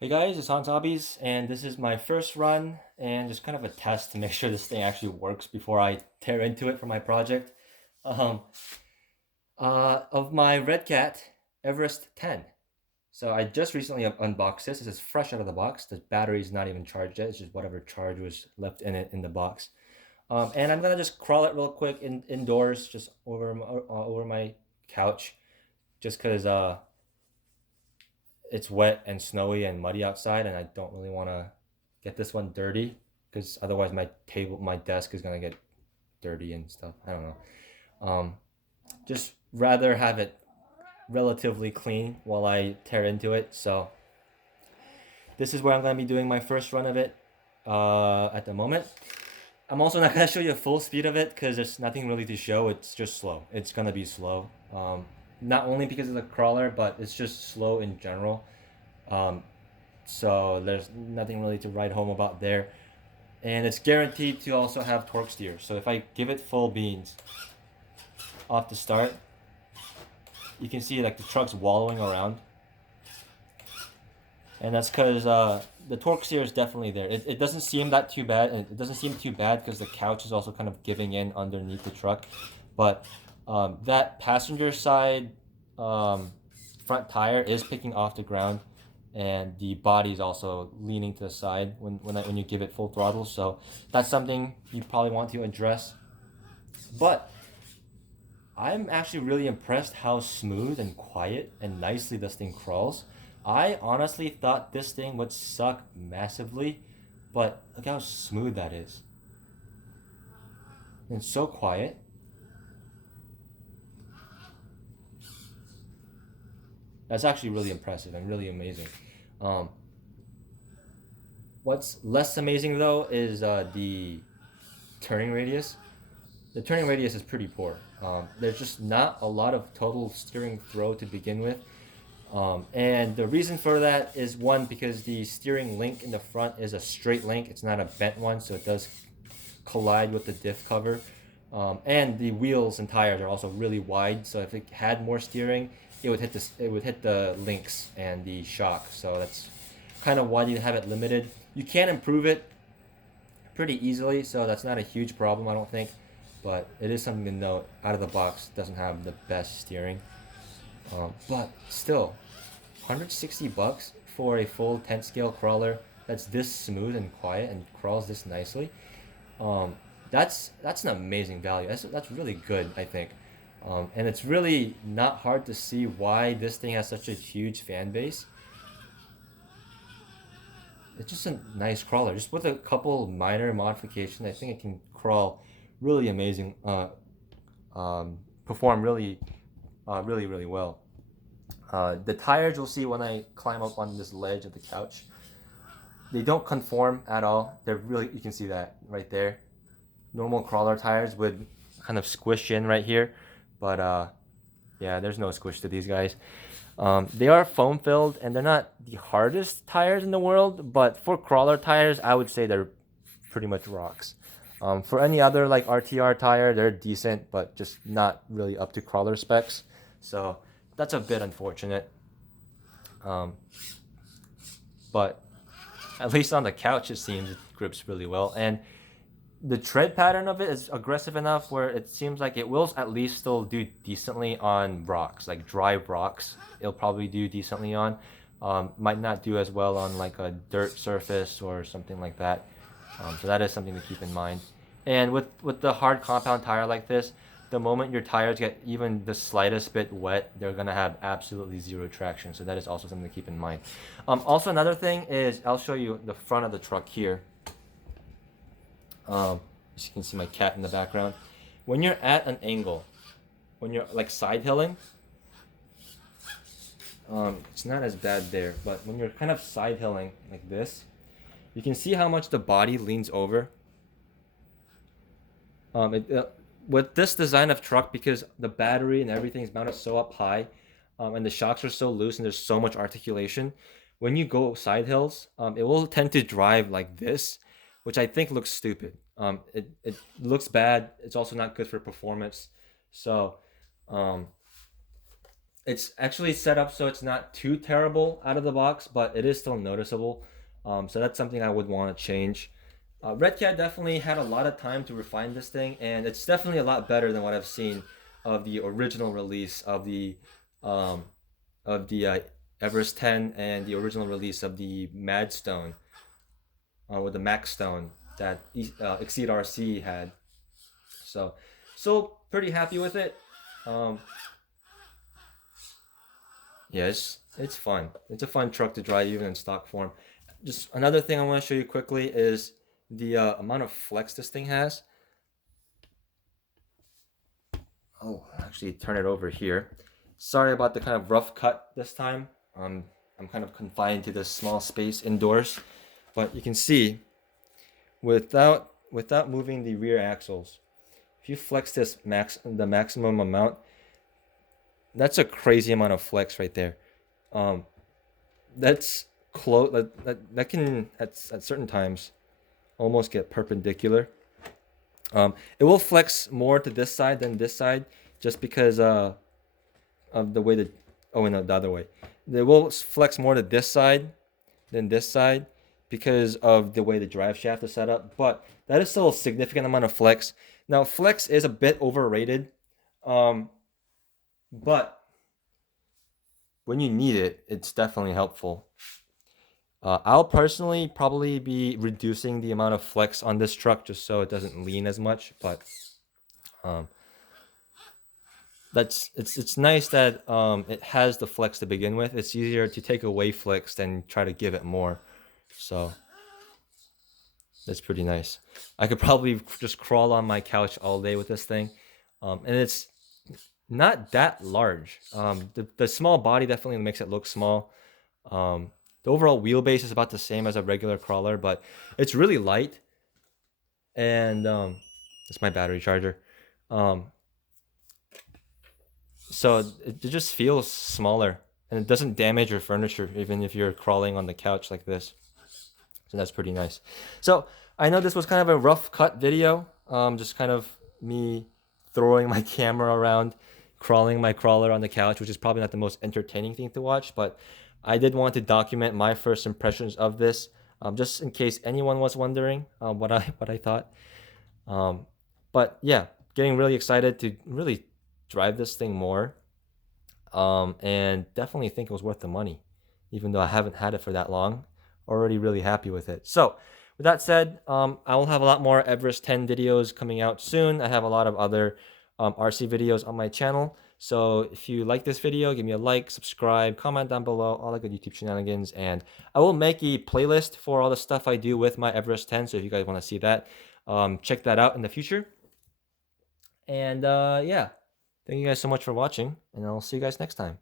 Hey guys, it's Hans Hobbies, and this is my first run and just kind of a test to make sure this thing actually works before I tear into it for my project. Um, of my Redcat Everest 10. So I just recently unboxed this. This is fresh out of the box. The battery's not even charged yet. It's just whatever charge was left in it in the box. And I'm gonna just crawl it real quick indoors, just over my couch, just because it's wet and snowy and muddy outside, and I don't really want to get this one dirty because otherwise my desk is gonna get dirty and stuff. I don't know. Um, just rather have it relatively clean while I tear into it. So this is where I'm gonna be doing my first run of it at the moment. I'm also not gonna show you a full speed of it because there's nothing really to show. It's just slow. It's gonna be slow. Not only because of the crawler, but it's just slow in general. Um, so there's nothing really to write home about there. And it's guaranteed to also have torque steer. So if I give it full beans off the start, you can see like the truck's wallowing around. And that's because the torque steer is definitely there. It doesn't seem that too bad, and it doesn't seem too bad because the couch is also kind of giving in underneath the truck. But that passenger side um, front tire is picking off the ground, and the body is also leaning to the side when you give it full throttle. So that's something you probably want to address. But I'm actually really impressed how smooth and quiet and nicely this thing crawls. I honestly thought this thing would suck massively, but look how smooth that is. And it's so quiet. That's actually really impressive and really amazing. Um, what's less amazing though is the turning radius. The turning radius is pretty poor. There's just not a lot of total steering throw to begin with. And the reason for that is one, because the steering link in the front is a straight link, it's not a bent one, so it does collide with the diff cover. And the wheels and tires are also really wide, so if it had more steering, it would hit the links and the shock. So that's kind of why you have it limited. You can improve it pretty easily, so that's not a huge problem, I don't think. But it is something to note. Out of the box, doesn't have the best steering. But still, 160 bucks for a full 10 scale crawler that's this smooth and quiet and crawls this nicely. Um, that's an amazing value. That's really good, I think. And it's really not hard to see why this thing has such a huge fan base. It's just a nice crawler. Just with a couple minor modifications, I think it can crawl really amazing. Perform really well. The tires you'll see when I climb up on this ledge of the couch, they don't conform at all. They're really, you can see that right there. Normal crawler tires would kind of squish in right here, but yeah, there's no squish to these guys. They are foam filled and they're not the hardest tires in the world, but for crawler tires, I would say they're pretty much rocks. For any other like RTR tire, they're decent, but just not really up to crawler specs. So that's a bit unfortunate. Um, but at least on the couch, it seems it grips really well. And the tread pattern of it is aggressive enough where it seems like it will at least still do decently on rocks, like dry rocks. It'll probably do decently on. Might not do as well on like a dirt surface or something like that. So that is something to keep in mind. And with the hard compound tire like this, the moment your tires get even the slightest bit wet, they're gonna have absolutely zero traction. So that is also something to keep in mind. Also, another thing is I'll show you the front of the truck here. As you can see my cat in the background. When you're at an angle, when you're like side hilling, it's not as bad there, but when you're kind of side hilling like this, you can see how much the body leans over. Um, it, uh, with this design of truck, because the battery and everything is mounted so up high, and the shocks are so loose and there's so much articulation, when you go side hills, it will tend to drive like this, which I think looks stupid. It looks bad. It's also not good for performance. So um, It's actually set up so it's not too terrible out of the box, but it is still noticeable. So that's something I would want to change. Redcat definitely had a lot of time to refine this thing, and it's definitely a lot better than what I've seen of the original release um, of the Everest 10 and the original release of the Madstone with the Max Stone that Exceed RC had. So, so pretty happy with it. Um, yeah, it's fun. It's a fun truck to drive even in stock form. Just another thing I want to show you quickly is the amount of flex this thing has. Oh, actually turn it over here. Sorry about the kind of rough cut this time. I'm kind of confined to this small space indoors, but you can see without moving the rear axles, if you flex this the maximum amount, that's a crazy amount of flex right there. Um, that's close. That can at certain times almost get perpendicular. It will flex more to this side than this side, just because of the way that. Oh no, the other way. It will flex more to this side than this side because of the way the drive shaft is set up. But that is still a significant amount of flex. Now, flex is a bit overrated, but when you need it, it's definitely helpful. I'll personally probably be reducing the amount of flex on this truck just so it doesn't lean as much. But um, it's nice that it has the flex to begin with. It's easier to take away flex than try to give it more. So that's pretty nice. I could probably just crawl on my couch all day with this thing, and it's not that large. The small body definitely makes it look small. The overall wheelbase is about the same as a regular crawler, but it's really light. And it's my battery charger. So it just feels smaller, and it doesn't damage your furniture even if you're crawling on the couch like this. So that's pretty nice. So I know this was kind of a rough cut video, just kind of me throwing my camera around, crawling my crawler on the couch, which is probably not the most entertaining thing to watch, but I did want to document my first impressions of this, just in case anyone was wondering what I thought. Um, but yeah, getting really excited to really drive this thing more, and definitely think it was worth the money, even though I haven't had it for that long. Already really happy with it. So, with that said, I will have a lot more Everest 10 videos coming out soon. I have a lot of other RC videos on my channel. So, if you like this video, give me a like, subscribe, comment down below, all the good YouTube shenanigans. And I will make a playlist for all the stuff I do with my Everest 10. So, if you guys want to see that, check that out in the future. And yeah, thank you guys so much for watching, and I'll see you guys next time.